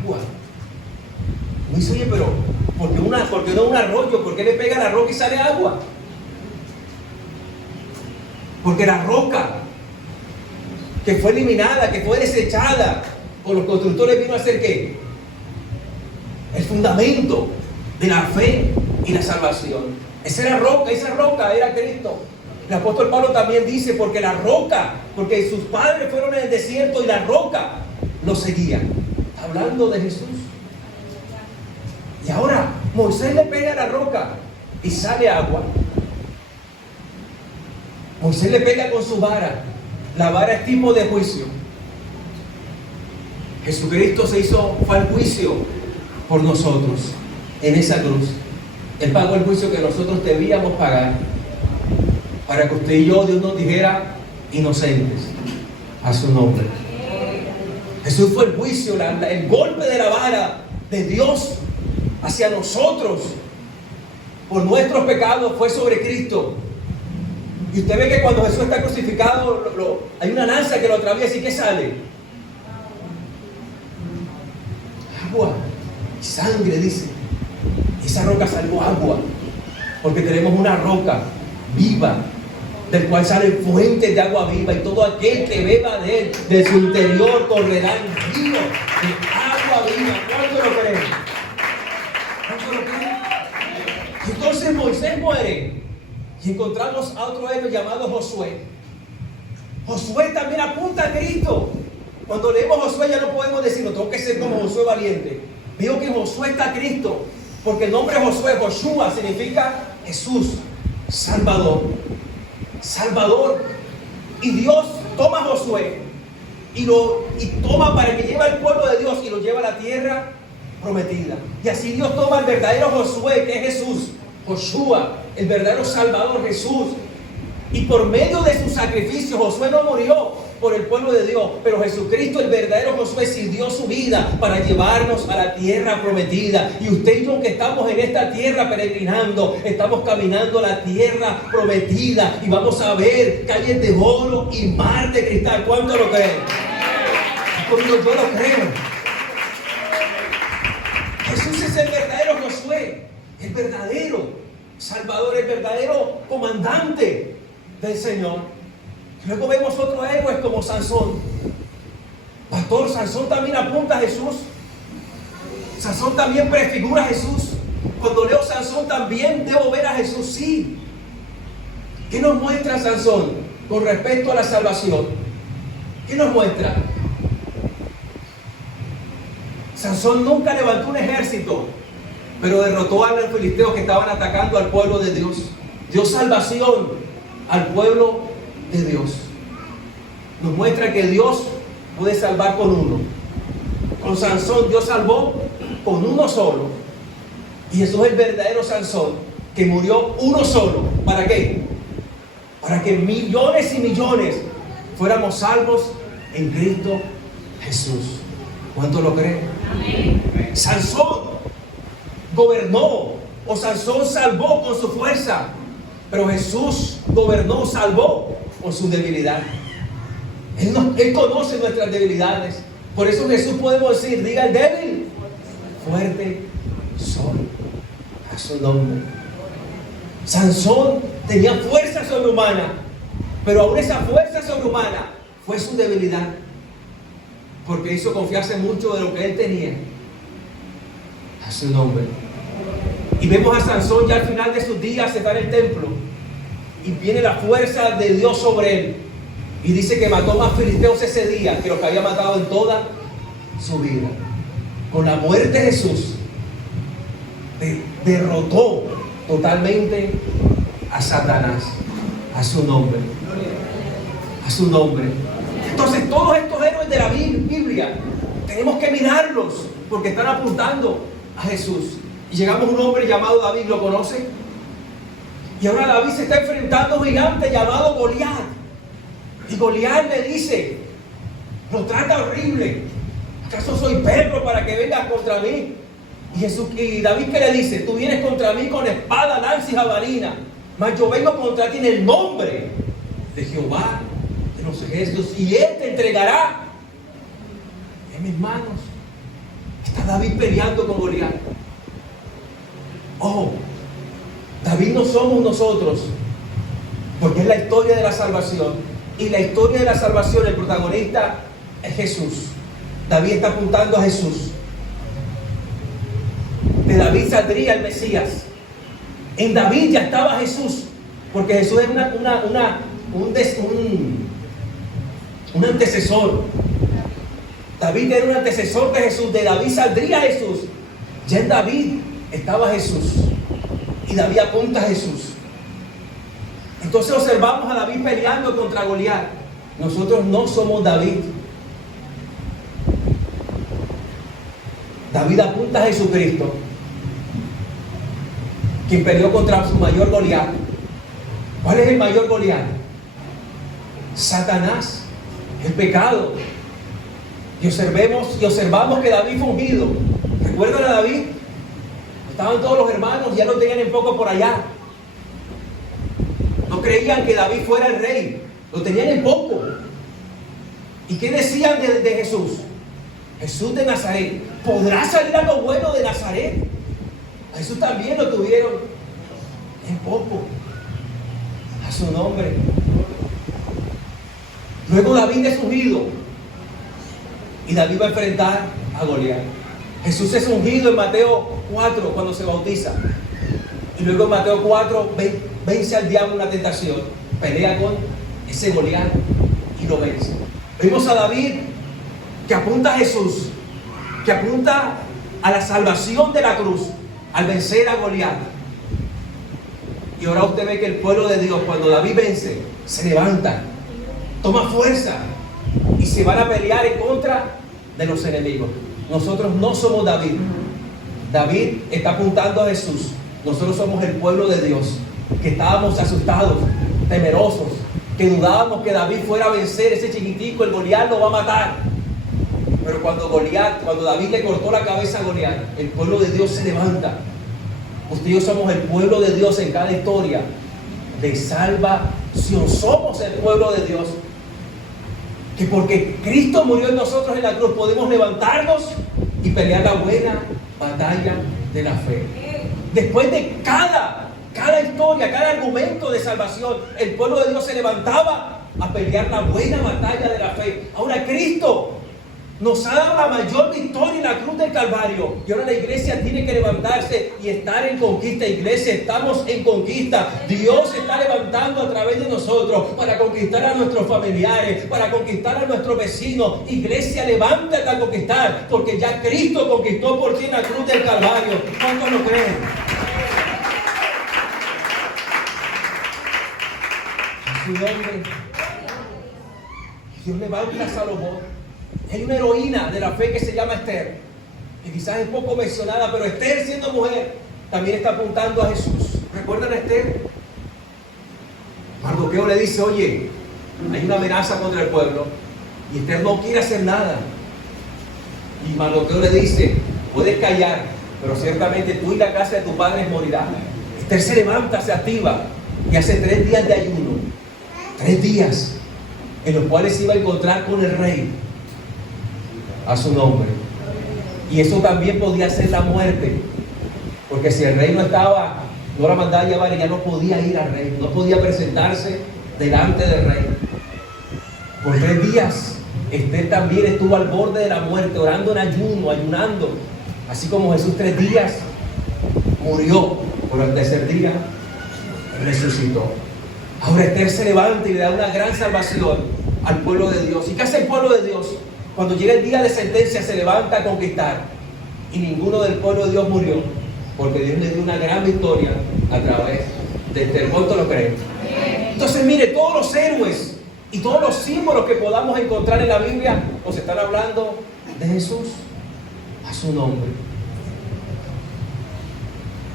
Agua. Me dice: oye, pero ¿por qué no un arroyo? ¿Por qué le pega a la roca y sale agua? Porque la roca que fue eliminada, que fue desechada por los constructores, vino a ser ¿qué? El fundamento de la fe y la salvación. Esa roca era Cristo. El apóstol Pablo también dice: porque sus padres fueron en el desierto y la roca los seguía. Hablando de Jesús. Y ahora Moisés le pega a la roca y sale agua. Moisés le pega con su vara. La vara es tipo de juicio. Jesucristo fue al juicio por nosotros en esa cruz. Él pagó el juicio que nosotros debíamos pagar, para que usted y yo, Dios nos dijera inocentes a su nombre. Jesús fue el juicio, el golpe de la vara de Dios hacia nosotros por nuestros pecados fue sobre Cristo. Y usted ve que cuando Jesús está crucificado, hay una lanza que lo atraviesa y ¿qué sale? Agua y sangre, dice. Esa roca salió agua, porque tenemos una roca viva, del cual salen fuentes de agua viva, y todo aquel que beba de él, de su interior correrá un río de agua viva. ¿Cuánto lo creen? ¿Cuánto lo creen? Entonces Moisés muere y encontramos a otro héroe llamado Josué. Josué también apunta a Cristo. Cuando leemos Josué ya no podemos decir, no tengo que ser como Josué valiente. Veo que en Josué está Cristo, porque el nombre Josué, Joshua, significa Jesús, Salvador. Salvador. Y Dios toma a Josué y toma para que lleve al pueblo de Dios y lo lleva a la tierra prometida. Y así Dios toma al verdadero Josué, que es Jesús, Joshua, el verdadero Salvador, Jesús. Y por medio de su sacrificio, Josué no murió por el pueblo de Dios, pero Jesucristo, el verdadero Josué, sí dio su vida para llevarnos a la tierra prometida. Y usted y yo, que estamos en esta tierra peregrinando, estamos caminando a la tierra prometida y vamos a ver calles de oro y mar de cristal. ¿Cuánto lo creen? Conmigo, yo lo creo. Jesús es el verdadero Josué, el verdadero Salvador, el verdadero comandante del Señor. Luego vemos otros héroes como Sansón. Pastor, Sansón también apunta a Jesús. Sansón también prefigura a Jesús. Cuando leo Sansón también debo ver a Jesús, sí. ¿Qué nos muestra Sansón con respecto a la salvación? ¿Qué nos muestra? Sansón nunca levantó un ejército, pero derrotó a los filisteos que estaban atacando al pueblo de Dios. Dio salvación al pueblo de Dios. Nos muestra que Dios puede salvar con uno. Con Sansón Dios salvó con uno solo. Y Jesús es el verdadero Sansón, que murió uno solo. ¿Para qué? Para que millones y millones fuéramos salvos en Cristo Jesús. ¿Cuánto lo creen? Amén. Sansón gobernó, o Sansón salvó con su fuerza, pero Jesús gobernó, salvó con su debilidad. Él conoce nuestras debilidades. Por eso Jesús podemos decir, diga el débil, fuerte soy. A su nombre. Sansón tenía fuerza sobrehumana, pero aún esa fuerza sobrehumana fue su debilidad, porque hizo confiarse mucho de lo que él tenía. A su nombre. Y vemos a Sansón ya al final de sus días está en el templo y viene la fuerza de Dios sobre él y dice que mató más filisteos ese día que los que había matado en toda su vida. Con la muerte de Jesús derrotó totalmente a Satanás. A su nombre. A su nombre. Entonces todos estos héroes de la Biblia tenemos que mirarlos porque están apuntando a Jesús. Y llegamos a un hombre llamado David, ¿lo conoce? Y ahora David se está enfrentando a un gigante llamado Goliat. Y Goliat le dice, lo trata horrible. ¿Acaso soy perro para que vengas contra mí? Y David, ¿qué le dice? Tú vienes contra mí con espada, lanza y jabalina, mas yo vengo contra ti en el nombre de Jehová de los ejércitos, y Él te entregará en mis manos. Está David peleando con Goliat. Ojo, David no somos nosotros, porque es la historia de la salvación. Y la historia de la salvación, el protagonista es Jesús. David está apuntando a Jesús. De David saldría el Mesías. En David ya estaba Jesús, porque Jesús es un antecesor. David era un antecesor de Jesús. De David saldría Jesús. Ya en David estaba Jesús. Y David apunta a Jesús. Entonces observamos a David peleando contra Goliat. Nosotros no somos David. David apunta a Jesucristo, quien peleó contra su mayor Goliat. ¿Cuál es el mayor Goliat? Satanás, el pecado. Y observamos que David fue ungido. ¿Recuerdan a David? Estaban todos los hermanos, ya lo tenían en poco por allá. No creían que David fuera el rey, lo tenían en poco. ¿Y qué decían de Jesús? Jesús de Nazaret. ¿Podrá salir algo bueno de Nazaret? A Jesús también lo tuvieron en poco. A su nombre. Luego David es ungido. Y David va a enfrentar a Goliat. Jesús es ungido en Mateo 4 cuando se bautiza. Y luego en Mateo 4 vence al diablo en una tentación. Pelea con ese Goliat y lo vence. Vimos a David que apunta a Jesús, que apunta a la salvación de la cruz, al vencer a Goliat. Y ahora usted ve que el pueblo de Dios, cuando David vence, se levanta, toma fuerza y se van a pelear en contra de los enemigos. Nosotros no somos David. David está apuntando a Jesús. Nosotros somos el pueblo de Dios, que estábamos asustados, temerosos, que dudábamos que David fuera a vencer ese chiquitico, el Goliat lo va a matar. Pero cuando David le cortó la cabeza a Goliat, el pueblo de Dios se levanta. Usted y yo somos el pueblo de Dios en cada historia de salvación. Somos el pueblo de Dios, que porque Cristo murió en nosotros en la cruz podemos levantarnos y pelear la buena batalla de la fe. Después de cada historia, cada argumento de salvación, el pueblo de Dios se levantaba a pelear la buena batalla de la fe. Ahora Cristo nos ha dado la mayor victoria en la cruz del Calvario. Y ahora la iglesia tiene que levantarse y estar en conquista. Iglesia, estamos en conquista. Dios se está levantando a través de nosotros para conquistar a nuestros familiares, para conquistar a nuestros vecinos. Iglesia, levántate a conquistar, porque ya Cristo conquistó por ti en la cruz del Calvario. ¿Cuántos lo creen? En su nombre, Dios levanta a Salomón. Hay una heroína de la fe que se llama Esther, que quizás es poco mencionada, pero Esther, siendo mujer, también está apuntando a Jesús. ¿Recuerdan a Esther? Mardoqueo le dice: oye, hay una amenaza contra el pueblo, y Esther no quiere hacer nada. Y Mardoqueo le dice: puedes callar, pero ciertamente tú y la casa de tu padre morirán. Esther se levanta, se activa, y hace 3 días de ayuno, 3 días en los cuales se iba a encontrar con el rey a su nombre. Y eso también podía ser la muerte, porque si el rey no la mandaba a llevar, ella no podía ir al rey, no podía presentarse delante del rey. Por 3 días Esther también estuvo al borde de la muerte, orando en ayuno, ayunando, así como Jesús 3 días murió, pero al tercer día resucitó. Ahora Esther se levanta y le da una gran salvación al pueblo de Dios. ¿Y qué hace el pueblo de Dios? Cuando llega el día de sentencia, se levanta a conquistar. Y ninguno del pueblo de Dios murió, porque Dios le dio una gran victoria a través de Esther. ¿Cuánto lo creen? Entonces mire, todos los héroes y todos los símbolos que podamos encontrar en la Biblia nos están hablando de Jesús, a su nombre.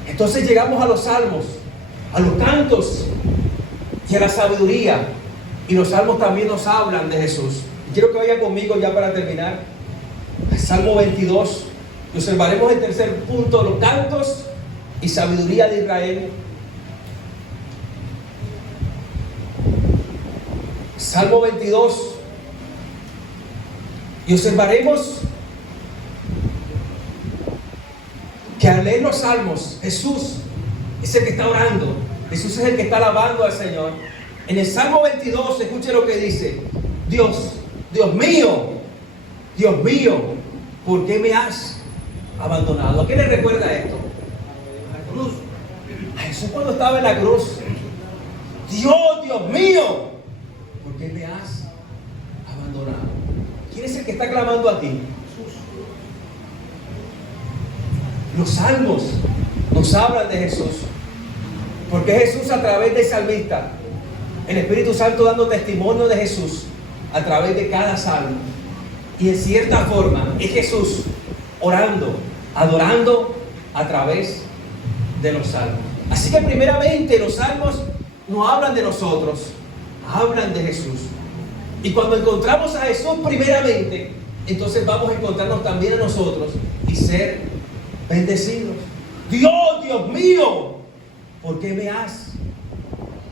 Entonces llegamos a los salmos, a los cantos y a la sabiduría. Y los salmos también nos hablan de Jesús. Quiero que vaya conmigo ya para terminar al Salmo 22. Y observaremos el tercer punto: los cantos y sabiduría de Israel. Salmo 22. Y observaremos que al leer los salmos, Jesús es el que está orando. Jesús es el que está alabando al Señor. En el Salmo 22, escuche lo que dice: Dios mío, ¿por qué me has abandonado? ¿A qué le recuerda esto? A la cruz. A Jesús cuando estaba en la cruz. Dios mío, ¿por qué me has abandonado? ¿Quién es el que está clamando aquí? Jesús. Los salmos nos hablan de Jesús, porque Jesús, a través del salmista, el Espíritu Santo dando testimonio de Jesús a través de cada salmo. Y en cierta forma es Jesús orando, adorando a través de los salmos. Así que primeramente los salmos no hablan de nosotros, hablan de Jesús. Y cuando encontramos a Jesús primeramente, entonces vamos a encontrarnos también a nosotros y ser bendecidos. Dios mío, ¿por qué me has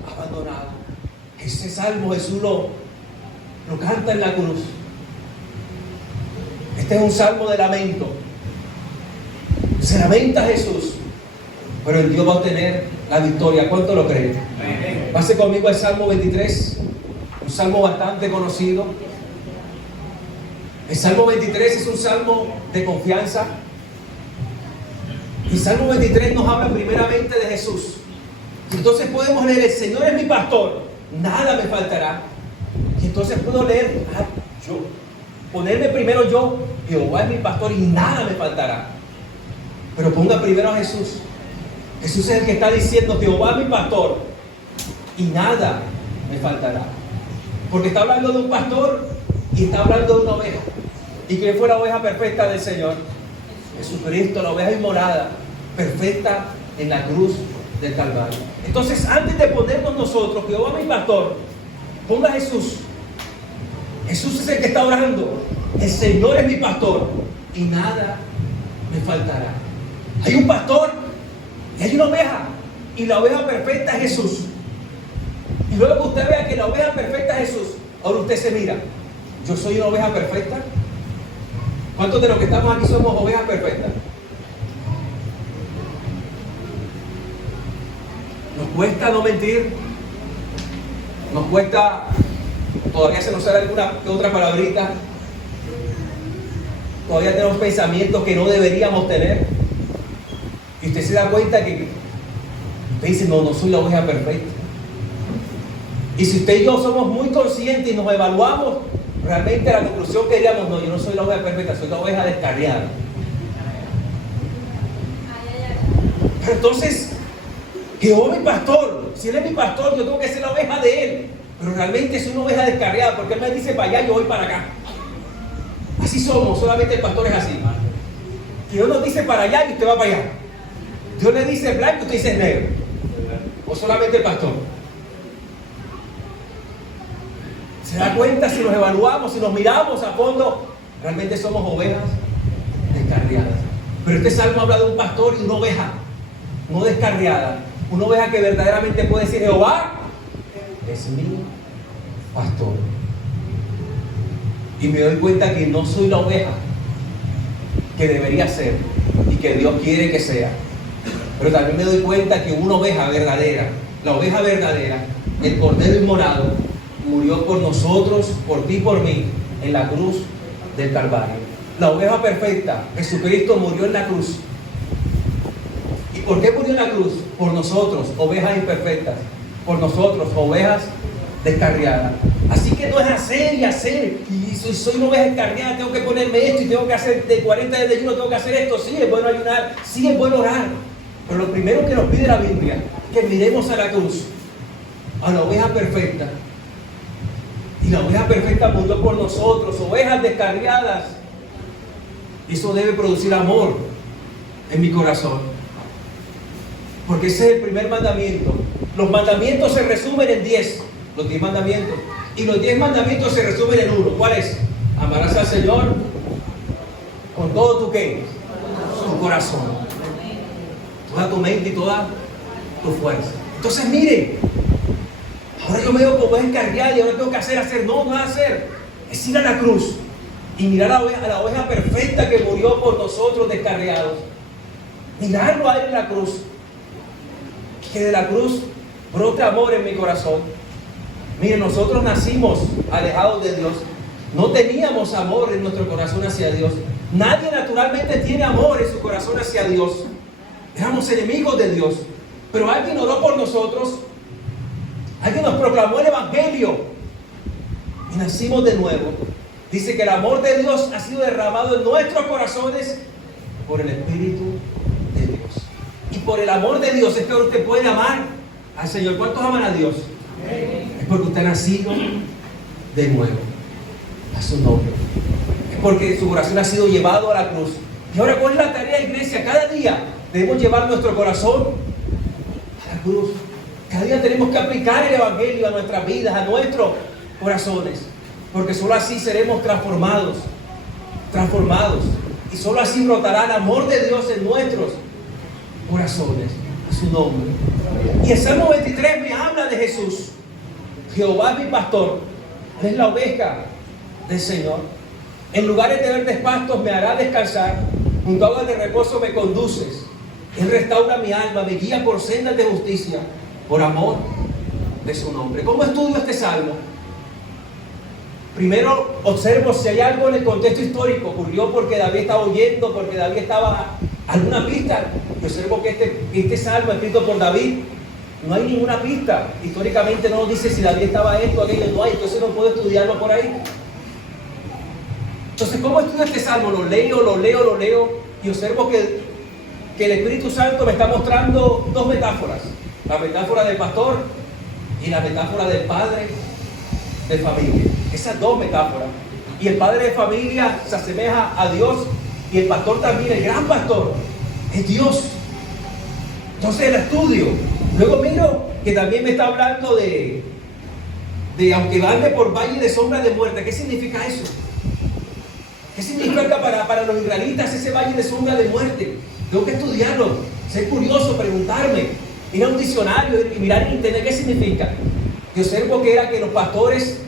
abandonado? Ese salmo Jesús lo canta en la cruz. Este es un salmo de lamento. Se lamenta Jesús, pero el Dios va a obtener la victoria. ¿Cuánto lo creen? Pase conmigo al Salmo 23, un salmo bastante conocido. El Salmo 23 es un salmo de confianza. El Salmo 23 nos habla primeramente de Jesús. Entonces podemos leer: el Señor es mi pastor, nada me faltará. Y entonces puedo leer: ponerme primero yo. Jehová es mi pastor y nada me faltará. Pero ponga primero a Jesús. Jesús es el que está diciendo: Jehová es mi pastor y nada me faltará. Porque está hablando de un pastor y está hablando de una oveja. ¿Y quién fue la oveja perfecta del Señor? Jesucristo, la oveja inmolada, perfecta en la cruz del Calvario. Entonces, antes de ponernos nosotros, Jehová mi pastor, ponga a Jesús. Jesús es el que está orando. El Señor es mi pastor y nada me faltará. Hay un pastor y hay una oveja, y la oveja perfecta es Jesús. Y luego que usted vea que la oveja perfecta es Jesús, ahora usted se mira: ¿yo soy una oveja perfecta? ¿Cuántos de los que estamos aquí somos ovejas perfectas? Nos cuesta no mentir, nos cuesta, todavía se nos sale alguna que otra palabrita, todavía tenemos pensamientos que no deberíamos tener, y usted se da cuenta que usted dice: no soy la oveja perfecta. Y si usted y yo somos muy conscientes y nos evaluamos, realmente la conclusión que diríamos: no, yo no soy la oveja perfecta, soy la oveja descarriada. Pero entonces, Jehová es mi pastor. Si Él es mi pastor, yo tengo que ser la oveja de Él. Pero realmente soy una oveja descarriada, porque Él me dice para allá, yo voy para acá. Así somos, solamente el pastor es así. Dios nos dice para allá y usted va para allá. Dios le dice blanco y usted dice negro. O solamente el pastor. ¿Se da cuenta? Si nos evaluamos, si nos miramos a fondo, realmente somos ovejas descarriadas. Pero este salmo habla de un pastor y una oveja no descarriada, una oveja que verdaderamente puede decir: Jehová es mi pastor. Y me doy cuenta que no soy la oveja que debería ser y que Dios quiere que sea. Pero también me doy cuenta que una oveja verdadera, la oveja verdadera, el cordero inmolado, murió por nosotros, por ti y por mí, en la cruz del Calvario. La oveja perfecta, Jesucristo, murió en la cruz. ¿Y por qué murió en la cruz? Por nosotros, ovejas imperfectas. Por nosotros, ovejas descarriadas. Así que no es hacer y hacer. Y soy una oveja descarriada, tengo que ponerme esto y tengo que hacer de 40 días de ayuno, tengo que hacer esto. Sí, es bueno ayunar, sí, es bueno orar. Pero lo primero que nos pide la Biblia es que miremos a la cruz, a la oveja perfecta. Y la oveja perfecta murió por nosotros, ovejas descarriadas. Y eso debe producir amor en mi corazón. Porque ese es el primer mandamiento. Los mandamientos se resumen en 10. Los 10 mandamientos. Y los 10 mandamientos se resumen en uno. ¿Cuál es? Amarás al Señor con todo tu ¿qué? Tu corazón. Toda tu mente y toda tu fuerza. Entonces miren, ahora yo me veo como descarriada y ahora tengo que hacer. No es hacer. Es ir a la cruz y mirar a la oveja perfecta que murió por nosotros descarriados. Mirarlo a Él en la cruz. Que de la cruz brote amor en mi corazón. Miren, nosotros nacimos alejados de Dios. No teníamos amor en nuestro corazón hacia Dios. Nadie naturalmente tiene amor en su corazón hacia Dios. Éramos enemigos de Dios. Pero alguien oró por nosotros. Alguien nos proclamó el Evangelio. Y nacimos de nuevo. Dice que el amor de Dios ha sido derramado en nuestros corazones por el Espíritu de Dios. Y por el amor de Dios es que usted puede amar al Señor. ¿Cuántos aman a Dios? Es porque usted ha nacido de nuevo a su nombre. Es porque su corazón ha sido llevado a la cruz. Y ahora, ¿cuál es la tarea de iglesia? Cada día debemos llevar nuestro corazón a la cruz. Cada día tenemos que aplicar el Evangelio a nuestras vidas, a nuestros corazones. Porque solo así seremos transformados. Y solo así brotará el amor de Dios en nuestros corazones, a su nombre. Y el Salmo 23 me habla de Jesús. Jehová es mi pastor, Él es la oveja del Señor. En lugares de verdes pastos me hará descansar, junto a aguas de reposo me conduces. Él restaura mi alma, me guía por sendas de justicia, por amor de su nombre. ¿Cómo estudio este salmo? Primero observo si hay algo en el contexto histórico. Ocurrió porque David estaba huyendo, porque David estaba alguna pista. Y observo que este salmo escrito por David, no hay ninguna pista. Históricamente no nos dice si David estaba esto o aquello, no hay. Entonces no puedo estudiarlo por ahí. Entonces, ¿cómo estudio este salmo? Lo leo y observo que el Espíritu Santo me está mostrando dos metáforas. La metáfora del pastor y la metáfora del padre de familia. Esas dos metáforas. Y el padre de familia se asemeja a Dios y el pastor también, el gran pastor, es Dios. Entonces el estudio. Luego miro que también me está hablando de aunque ande por valle de sombra de muerte. ¿Qué significa eso? ¿Qué significa para los israelitas ese valle de sombra de muerte? Tengo que estudiarlo, ser curioso, preguntarme, ir a un diccionario y mirar en internet qué significa. Yo observo que era que los pastores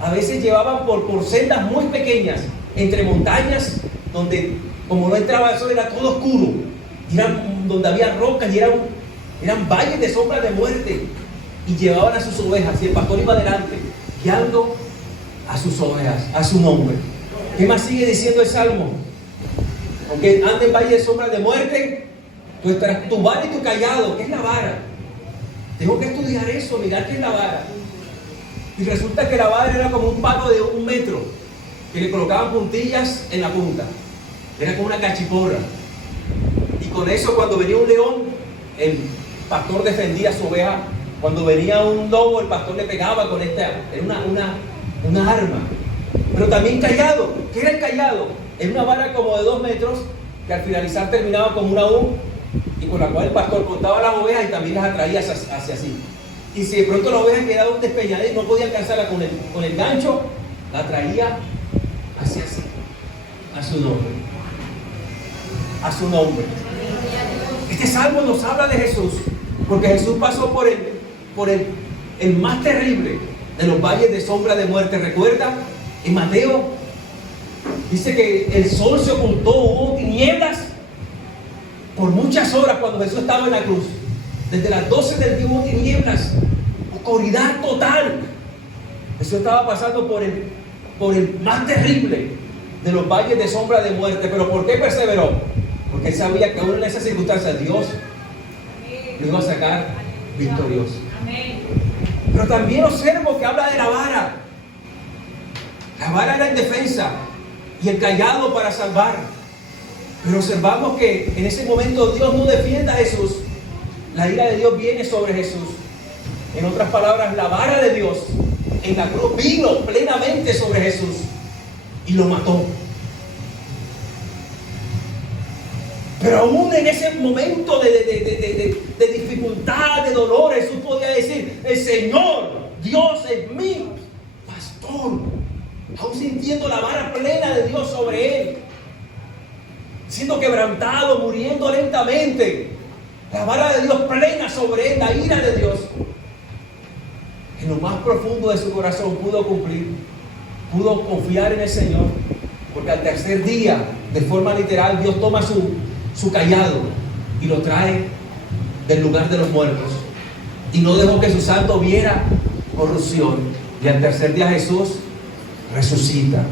a veces llevaban por sendas muy pequeñas, entre montañas, donde como no entraba el sol era todo oscuro, donde había rocas y eran valles de sombra de muerte, y llevaban a sus ovejas, y el pastor iba adelante, guiando a sus ovejas, a su nombre. ¿Qué más sigue diciendo el Salmo? Aunque ande en valle de sombra de muerte, tú estarás tu vara y tu callado. ¿Qué es la vara? Tengo que estudiar eso, mirar qué es la vara. Y resulta que la vara era como un palo de 1 metro, que le colocaban puntillas en la punta. Era como una cachiporra. Y con eso, cuando venía un león, el pastor defendía a su oveja. Cuando venía un lobo, el pastor le pegaba con esta. Era una arma. Pero también callado. ¿Qué era el callado? Era una vara como de 2 metros, que al finalizar terminaba como una U, y con la cual el pastor contaba las ovejas y también las atraía hacia sí. Y si de pronto la oveja quedaba despeñada y no podía alcanzarla con el gancho, la traía hacia sí, a su nombre. A su nombre. Este salmo nos habla de Jesús, porque Jesús pasó por el más terrible de los valles de sombra de muerte. ¿Recuerda? En Mateo dice que el sol se ocultó, hubo tinieblas por muchas horas cuando Jesús estaba en la cruz. Desde las 12 del día hubo tinieblas, oscuridad total. Jesús estaba pasando por el más terrible de los valles de sombra de muerte. ¿Pero por qué perseveró? Porque él sabía que aún en esas circunstancias Dios lo iba a sacar victorioso. Pero también observo que habla de la vara. La vara era en defensa y el callado para salvar. Pero observamos que en ese momento Dios no defiende a Jesús. La ira de Dios viene sobre Jesús. En otras palabras, la vara de Dios en la cruz vino plenamente sobre Jesús y lo mató. Pero aún en ese momento de dificultad, de dolor, Jesús podía decir: el Señor, Dios es mi pastor. Aún sintiendo la vara plena de Dios sobre él, siendo quebrantado, muriendo lentamente, la vara de Dios plena sobre él, la ira de Dios, en lo más profundo de su corazón pudo cumplir, pudo confiar en el Señor, porque al tercer día, de forma literal, Dios toma su callado y lo trae del lugar de los muertos, y no dejó que su santo viera corrupción. Y al tercer día Jesús resucita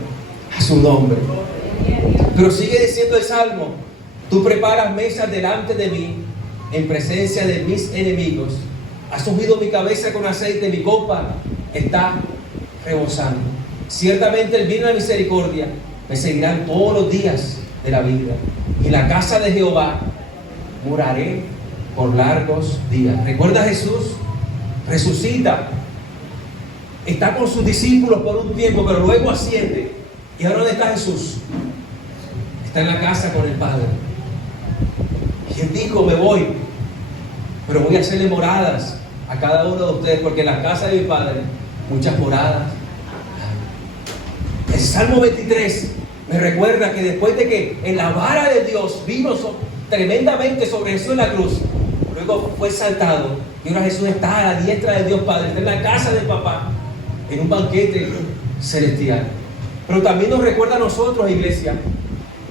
a su nombre. Pero sigue diciendo el Salmo: tú preparas mesas delante de mí en presencia de mis enemigos. Has ungido mi cabeza con aceite, mi copa está rebosando. Ciertamente el bien y la misericordia me seguirán todos los días de la vida, y en la casa de Jehová moraré por largos días. ¿Recuerda Jesús? Resucita. Está con sus discípulos por un tiempo, pero luego asciende. ¿Y ahora dónde está Jesús? Está en la casa con el Padre. Y él dijo: me voy, pero voy a hacerle moradas a cada uno de ustedes, porque en la casa de mi Padre muchas moradas. El Salmo 23 me recuerda que después de que en la vara de Dios vino tremendamente sobre Jesús en la cruz, luego fue exaltado, y ahora Jesús está a la diestra de Dios Padre, está en la casa del Papá, en un banquete celestial. Pero también nos recuerda a nosotros, iglesia,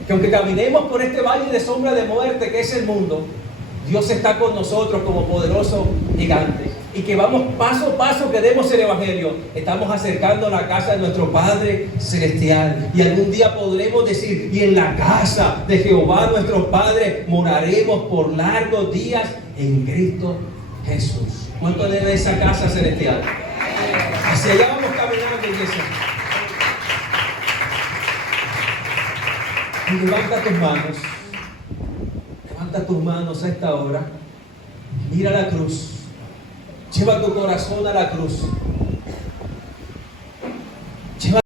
que aunque caminemos por este valle de sombra de muerte que es el mundo, Dios está con nosotros como poderoso gigante, y que vamos paso a paso que demos el Evangelio, estamos acercando a la casa de nuestro Padre Celestial, y algún día podremos decir: y en la casa de Jehová nuestro Padre moraremos por largos días en Cristo Jesús. ¿Cuánto debe esa casa celestial? Hacia allá vamos caminando, iglesia. Y levanta tus manos. Levanta tus manos a esta hora. Mira la cruz. Lleva tu corazón a la cruz.